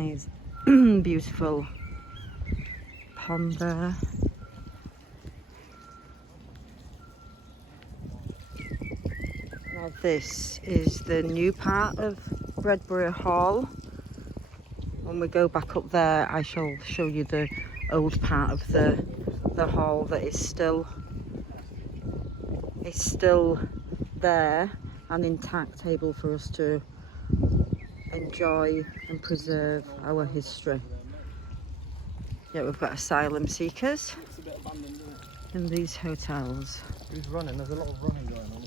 guys. Beautiful pond there. Now this is the new part of Bredbury Hall. When we go back up there, I shall show you the old part of the hall that is still there and intact, able for us to enjoy and preserve our history. Yeah, we've got asylum seekers in these hotels. Who's running? There's a lot of running going on.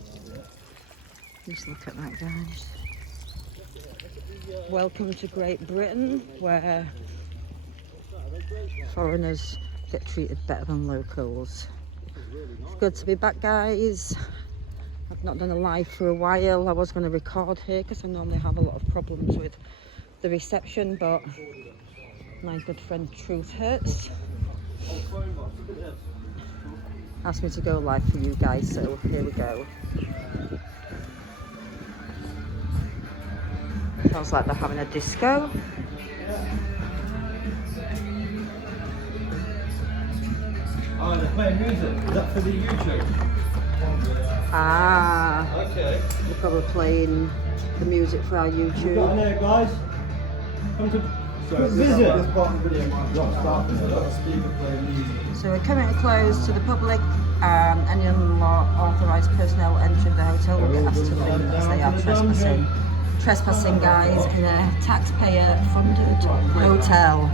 Just look at that, guys. Welcome to Great Britain, where foreigners get treated better than locals. It's good to be back, guys. I've not done a live for a while. I was going to record here because I normally have a lot of problems with the reception, but my good friend Truth Hurts asked me to go live for you guys, so here we go. Sounds like they're having a disco. Oh, they're playing music. Is that for the YouTube? Ah. Okay. They're probably playing the music for our YouTube. We've got in there, guys. Come to visit. This part of the video might drop stuff and a lot of speaker playing music. So we're coming to close to the public. Any unauthorised personnel entering the hotel will get asked to leave as they are trespassing. Trespassing, guys, in a taxpayer-funded hotel.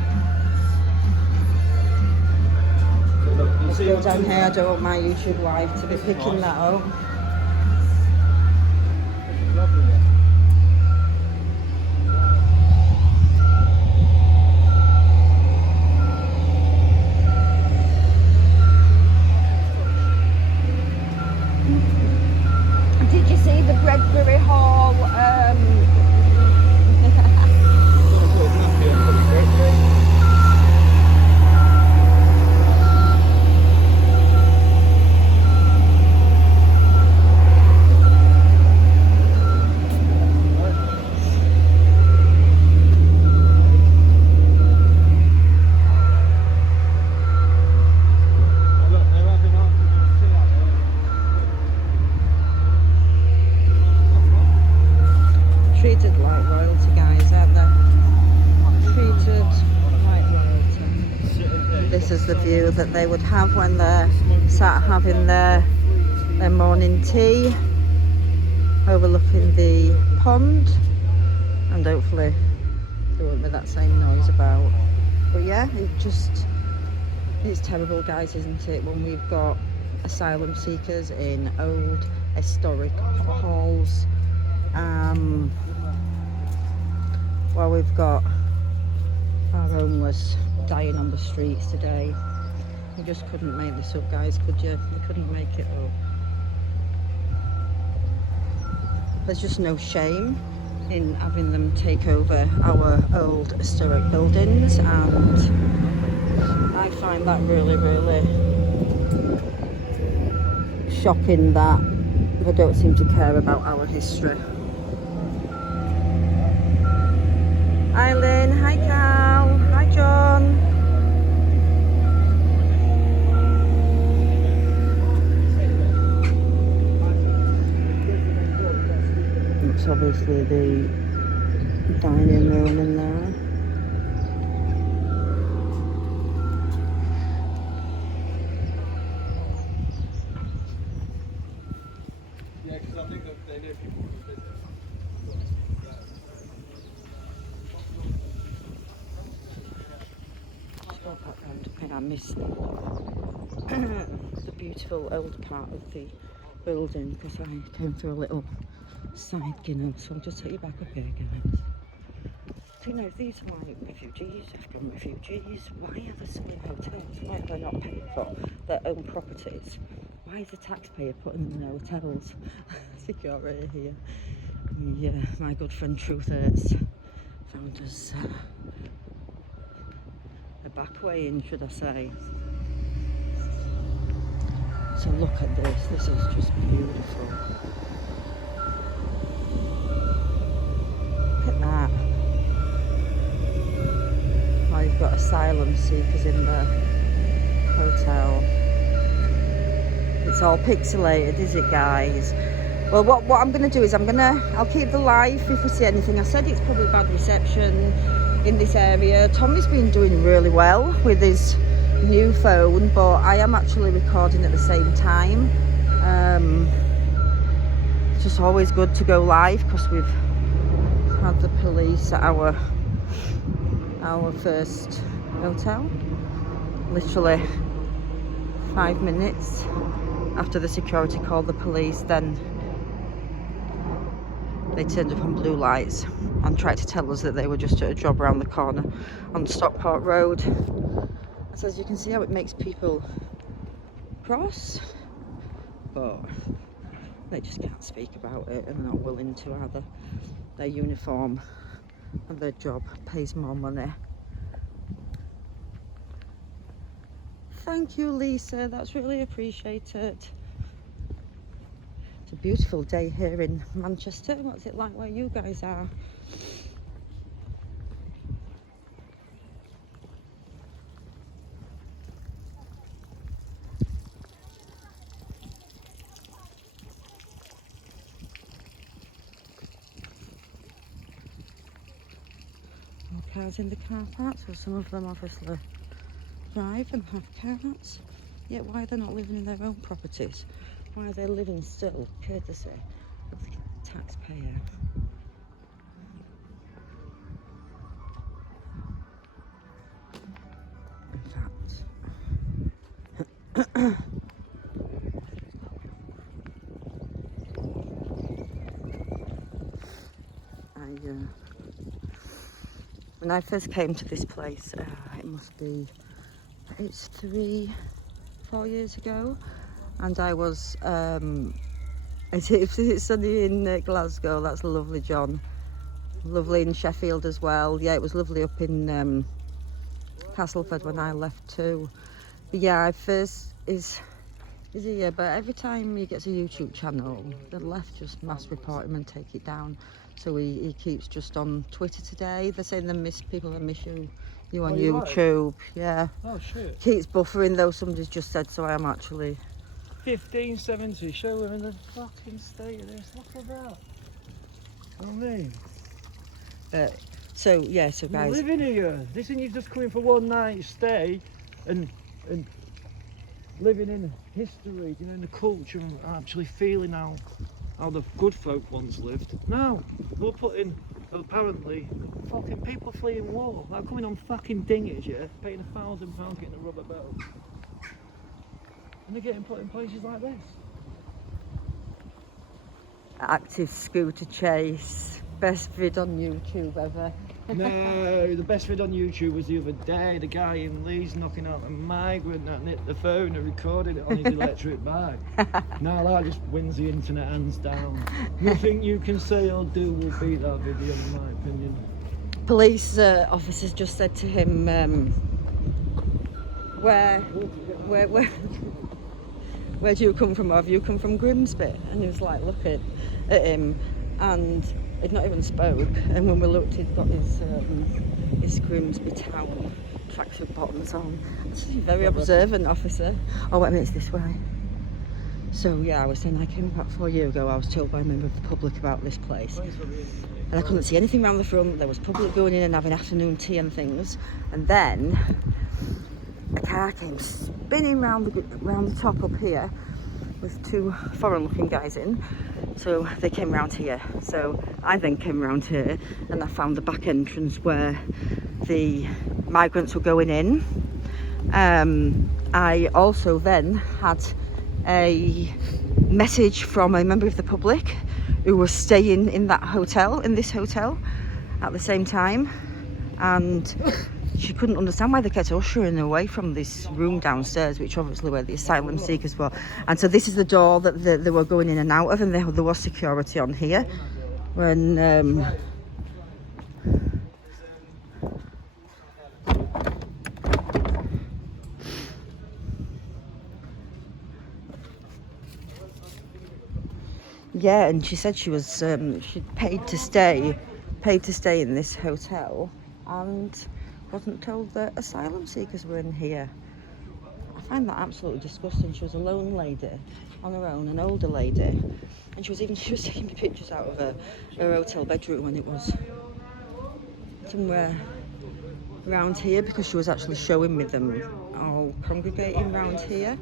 Let's go down here. I don't want my YouTube live to be picking that up. Did you see the Bredbury Hall? Treated like royalty, guys, aren't they? Treated like royalty. This is the view that they would have when they're sat having their morning tea, overlooking the pond, and hopefully there won't be that same noise about. But yeah, it's terrible, guys, isn't it, when we've got asylum seekers in old historic halls. Well, we've got our homeless dying on the streets today. You just couldn't make this up, guys, could you? You couldn't make it up. There's just no shame in having them take over our old historic buildings, and I find that really, really shocking that they don't seem to care about our history. Hi Lynn, hi Cal, hi John. It's obviously the dining room in there. Yeah, because I think that they need people to visit. I missed the beautiful old part of the building because I came through a little side ginnel, so I'll just take you back up here, guys. Do you know, if these are like refugees, Afghan refugees, why are they still in hotels? Why are they not paying for their own properties? Why is the taxpayer putting them in hotels? Security here. Yeah, my good friend Truth Hurts found us a back way in, should I say. So look at this. This is just beautiful. Look at that. asylum seekers in the hotel. It's all pixelated, is it, guys? Well, what I'm going to do is I'll keep the live if we see anything. I said it's probably bad reception in this area. Tommy's been doing really well with his new phone, but I am actually recording at the same time. It's just always good to go live because we've had the police at our first hotel. Literally 5 minutes after the security called the police, then they turned up on blue lights and tried to tell us that they were just at a job around the corner on Stockport Road. So as you can see how it makes people cross, but they just can't speak about it and they're not willing to either. Their uniform and their job pays more money. Thank you, Lisa, that's really appreciated. It's a beautiful day here in Manchester. What's it like where you guys are? More cars in the car park, so some of them obviously drive and have cars. Yet why they're not living in their own properties? Why are they living still courtesy of the taxpayer? In fact, when I first came to this place, it must be, it's 3-4 years ago, and I was, it's sunny in Glasgow. That's lovely, John. Lovely in Sheffield as well. Yeah, it was lovely up in Castleford when I left too. But yeah, I first is here, but every time he gets a YouTube channel, the left just mass report him and take it down. So he keeps just on Twitter today. They're saying people that miss you on YouTube. Right? Yeah. Oh shit. Keeps buffering though, somebody's just said, so I am actually 1570, show him in the fucking state of this. Look at that. I mean. So yeah, so guys. You're living here. This isn't you just coming for one night stay and living in history, you know, in the culture and actually feeling how the good folk once lived. No, we're putting apparently fucking people fleeing war. They're coming on fucking dinghies, yeah, paying £1,000 getting a rubber boat. And they're getting put in places like this. Active scooter chase. Best vid on YouTube ever. No, the best vid on YouTube was the other day. The guy in Leeds knocking out a migrant that nicked the phone and recorded it on his electric bike. Now that just wins the internet hands down. Nothing you can say or do will beat that video, in my opinion. Police officers just said to him, where do you come from? Have you come from Grimsby? And he was like looking at him, and he'd not even spoke. And when we looked, he'd got his Grimsby Town tracksuit bottoms on. This is a very observant officer. Oh, wait a minute, it's this way. So yeah, I was saying I came about 4 years ago. I was told by a member of the public about this place, and I couldn't see anything around the front. There was public going in and having afternoon tea and things, and then a car came spinning round the top up here with 2 foreign-looking guys in. So they came round here. So I then came round here and I found the back entrance where the migrants were going in. I also then had a message from a member of the public who was staying in that hotel, in this hotel, at the same time, and she couldn't understand why they kept ushering away from this room downstairs, which obviously where the asylum seekers were. And so this is the door that they were going in and out of, and there was security on here when yeah, and she said she was she'd paid to stay in this hotel, and wasn't told that asylum seekers were in here. I find that absolutely disgusting. She was a lone lady on her own, an older lady, and she was taking me pictures out of her hotel bedroom when it was somewhere around here, because she was actually showing me them all congregating around here.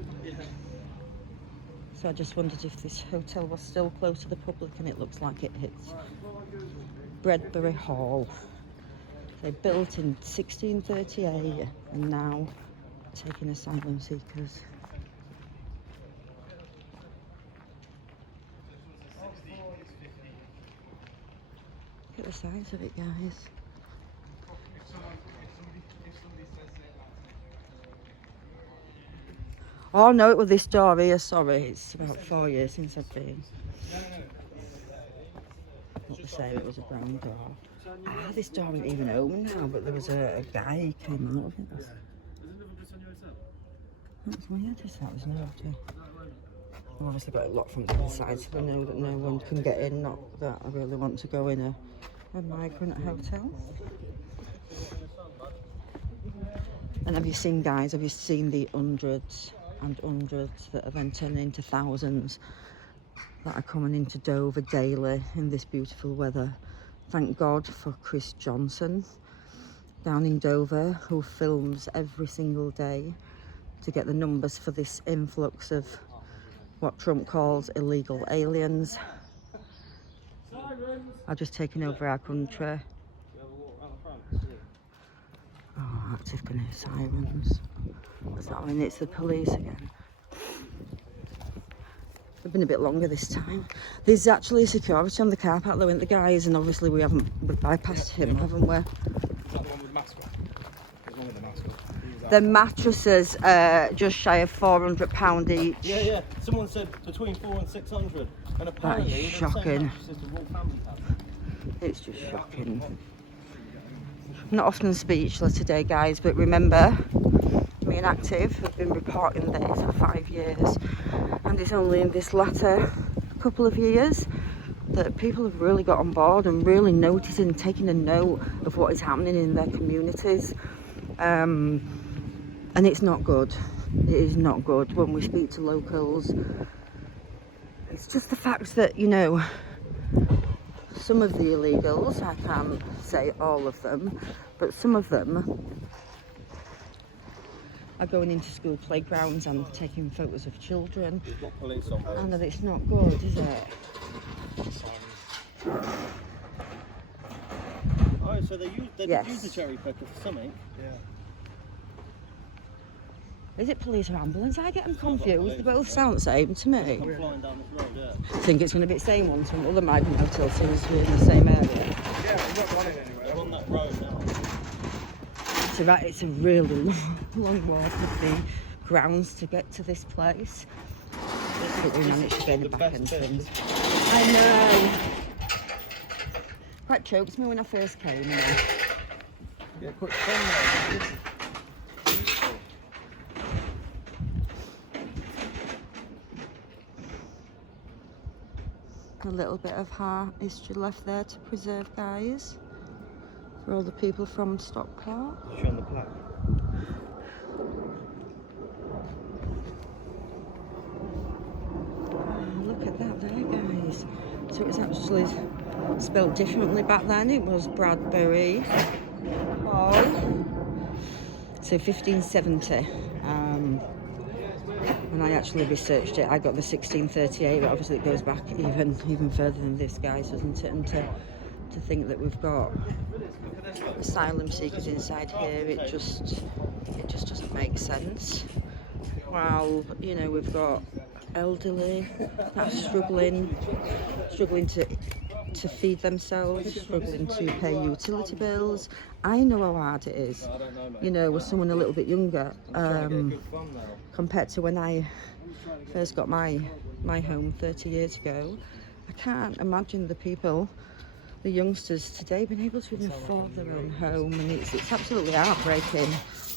So I just wondered if this hotel was still closed to the public, and it looks like it hits. Bredbury Hall. They built in 1638 and now taking asylum seekers. Look at the size of it, guys. Oh no, it was this door here, sorry. It's about 4 years since I've been. Not the same, it was a brown door. This door isn't even open now, but there was a guy who came out of it. That's weird, is that? There's no idea. I've obviously got a lock from the inside, so I know that no one can get in. Not that I really want to go in a migrant hotel. And have you seen, guys, have you seen the hundreds and hundreds that are then turning into thousands that are coming into Dover daily in this beautiful weather? Thank God for Chris Johnson down in Dover, who films every single day to get the numbers for this influx of what Trump calls illegal aliens. Are just taking over our country. Oh, active grenade sirens. What's that mean? It's the police again. They've been a bit longer this time. There's actually security on the car park though, and the guys, and obviously we've bypassed him, haven't we? Is that the one with mask on? There's one with the mask on. The mattresses are just shy of £400 each. Yeah. Someone said between 400 and 600, and apparently That is the shocking. same mattresses the royal family have. It's just shocking. I'm not often speechless today, guys, but remember, me and Active have been reporting this for 5 years, and it's only in this latter couple of years that people have really got on board and really noticing, taking a note of what is happening in their communities. And it's not good. It is not good when we speak to locals. It's just the fact that, you know, some of the illegals, I can't say all of them, but some of them are going into school playgrounds and taking photos of children. There's not police on board. And it's not good, is it? Oh, so they Yes. use the cherry picker for something? Yeah. Is it police or ambulance? I get them confused. They both sound the same to me. Come flying down this road, yeah. I think it's going to be the same one to other migrant hotels since we're in the same area. Yeah, we're not running anywhere. They're on that road now. It's a really long walk of the grounds to get to this place. But we managed to get the back entrance. I know. Quite choked me when I first came. You know. Yeah, quick phone there. A little bit of heart history left there to preserve, guys, for all the people from Stockport. Show the plaque. Look at that there, guys. So it was actually spelled differently back then. It was Bredbury Hall. So 1570. When I actually researched it, I got the 1638, but obviously it goes back even further than this, guys, doesn't it? And to think that we've got asylum seekers inside here, it just doesn't make sense. While, you know, we've got elderly that are struggling to feed themselves, struggling to pay utility bills. I know how hard it is, you know, with someone a little bit younger, compared to when I first got my home 30 years ago. I can't imagine the youngsters today being able to even afford their own home, and it's absolutely heartbreaking.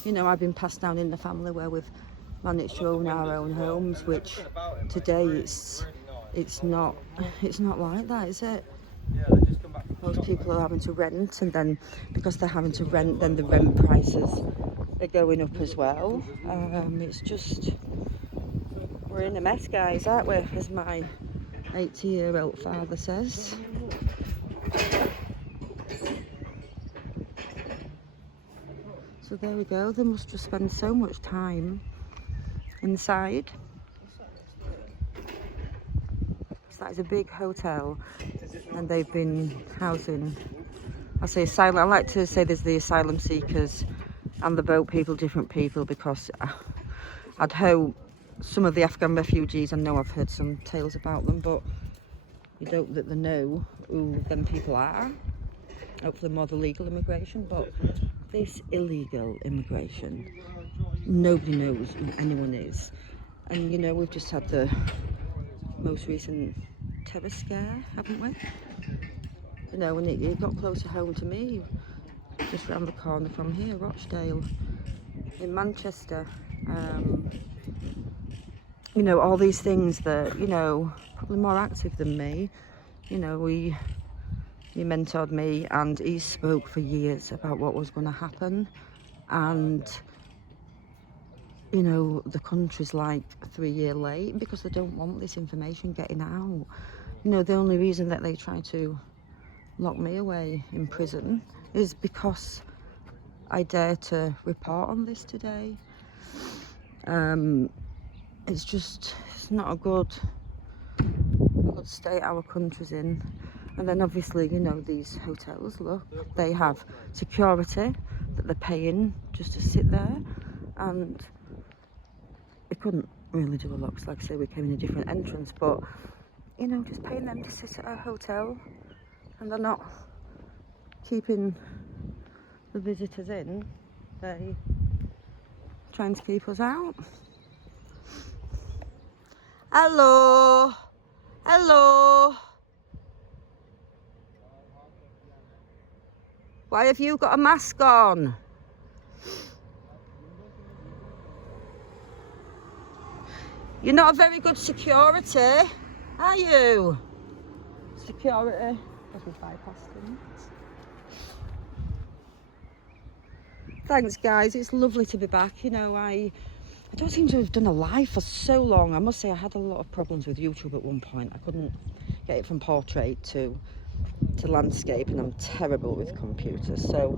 You know, I've been passed down in the family where we've managed to own our own homes, which today it's not like that, is it? Yeah, they just come back. Well, most people are having to rent, and then because they're having to rent, then the rent prices are going up as well. It's just, we're in a mess, guys, aren't we, as my 80-year-old father says. So there we go, they must just spend so much time inside. So that is a big hotel, and they've been housing, I say asylum, I like to say there's the asylum seekers and the boat people, different people, because I'd hope some of the Afghan refugees, I know I've heard some tales about them, but you don't that they know who them people are. Hopefully more the legal immigration, but this illegal immigration, nobody knows who anyone is. And you know, we've just had the most recent terror scare, haven't we? You know, and it got closer home to me, just round the corner from here, Rochdale, in Manchester. You know, all these things that, you know, probably more active than me. You know, he mentored me, and he spoke for years about what was going to happen. And, you know, the country's like 3 years late because they don't want this information getting out. You know, the only reason that they try to lock me away in prison is because I dare to report on this today. It's just, it's not a good state our country's in. And then obviously, you know, these hotels, look, they have security that they're paying just to sit there, and we couldn't really do a lot, because like I say, we came in a different entrance, but you know, just paying them to sit at our hotel, and they're not keeping the visitors in, they trying to keep us out. Hello, hello. Why have you got a mask on? You're not a very good security, are you? Security. Because we bypassed them. Thanks, guys. It's lovely to be back. You know, I don't seem to have done a live for so long. I must say I had a lot of problems with YouTube at one point. I couldn't get it from portrait to landscape, and I'm terrible with computers, so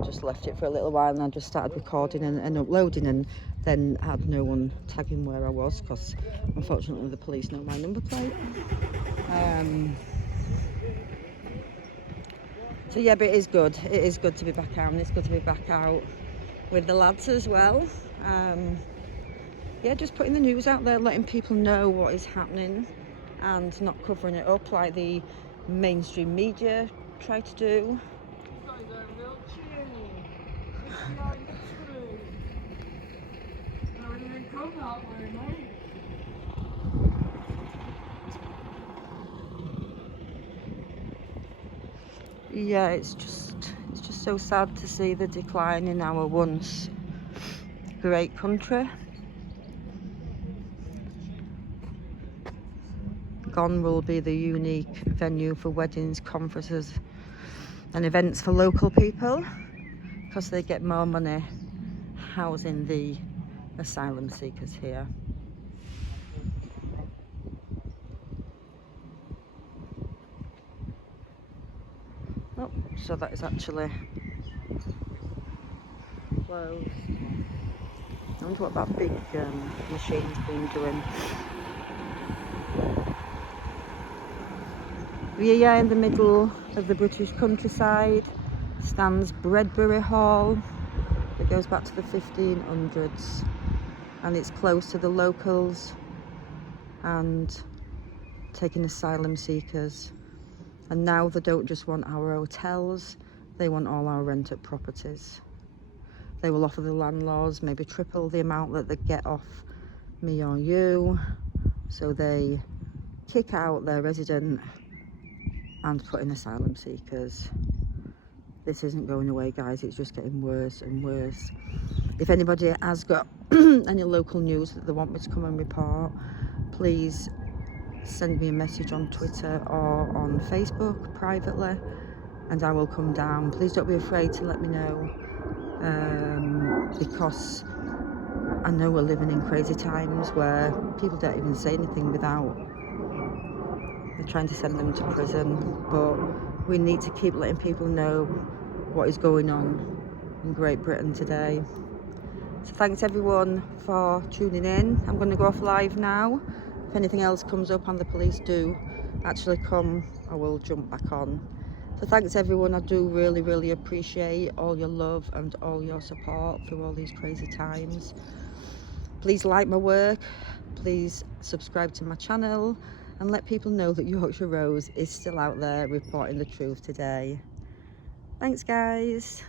I just left it for a little while, and I just started recording and uploading, and then I had no one tagging where I was, because unfortunately the police know my number plate. So yeah, but it is good to be back out, and it's good to be back out with the lads as well. Yeah, just putting the news out there, letting people know what is happening, and not covering it up like the mainstream media try to do. Yeah, it's just so sad to see the decline in our once great country. Gone will be the unique venue for weddings, conferences and events for local people, because they get more money housing the asylum seekers here. Oh, so that is actually closed. I wonder what that big machine's been doing. Yeah, in the middle of the British countryside stands Bredbury Hall. It goes back to the 1500s, and it's close to the locals and taking asylum seekers. And now they don't just want our hotels, they want all our rented properties. They will offer the landlords maybe triple the amount that they get off me or you, so they kick out their resident and put in asylum seekers. This isn't going away, guys, it's just getting worse and worse. If anybody has got any local news that they want me to come and report, please send me a message on Twitter or on Facebook privately, and I will come down. Please don't be afraid to let me know, because I know we're living in crazy times where people don't even say anything without they're trying to send them to prison. But we need to keep letting people know what is going on in Great Britain today. So thanks everyone for tuning in. I'm going to go off live now. If anything else comes up and the police do actually come, I will jump back on. So thanks everyone. I do really appreciate all your love and all your support through all these crazy times. Please like my work, please subscribe to my channel, and let people know that Yorkshire Rose is still out there reporting the truth today. Thanks guys.